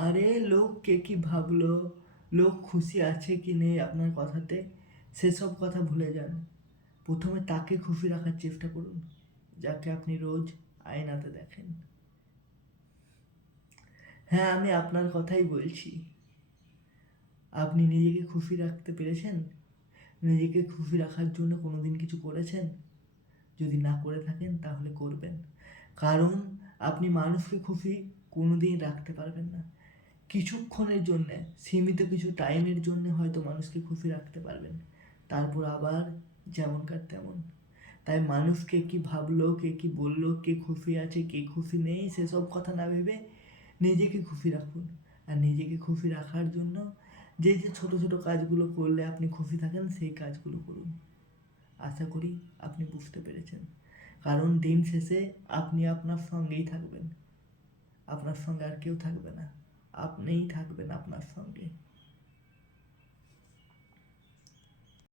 আরে লোক কে কি ভাবলো, লোক খুশি আছে কি নেই আপনার কথাতে, সেসব কথা ভুলে যান। প্রথমে তাকে খুশি রাখার চেষ্টা করুন যাকে আপনি রোজ আয়নাতে দেখেন। হ্যাঁ, আমি আপনার কথাই বলছি। আপনি নিজেকে খুশি রাখতে পেরেছেন? নিজেকে খুশি রাখার জন্য কোনোদিন কিছু করেছেন? যদি না করে থাকেন তাহলে করবেন। কারণ আপনি মানুষকে খুশি কোনোদিন রাখতে পারবেন না। কিছুক্ষণের জন্যে, সীমিত কিছু টাইমের জন্য হয়তো মানুষকে খুশি রাখতে পারবেন, তারপর আবার যেমনকার তেমন। তাই মানুষকে কি ভাবলো, কে কি বললো, কে খুশি আছে কে খুশি নেই সেসব কথা না ভেবে নিজেকে খুশি রাখুন। আর নিজেকে খুশি রাখার জন্য যে যে ছোট ছোট কাজগুলো করলে আপনি খুশি থাকেন সেই কাজগুলো করুন। আশা করি আপনি বুঝতে পেরেছেন। কারণ দিন শেষে আপনি আপনার সঙ্গেই থাকবেন, আপনার সঙ্গে আর কেউ থাকবে না, আপনিই থাকবেন আপনার সঙ্গে।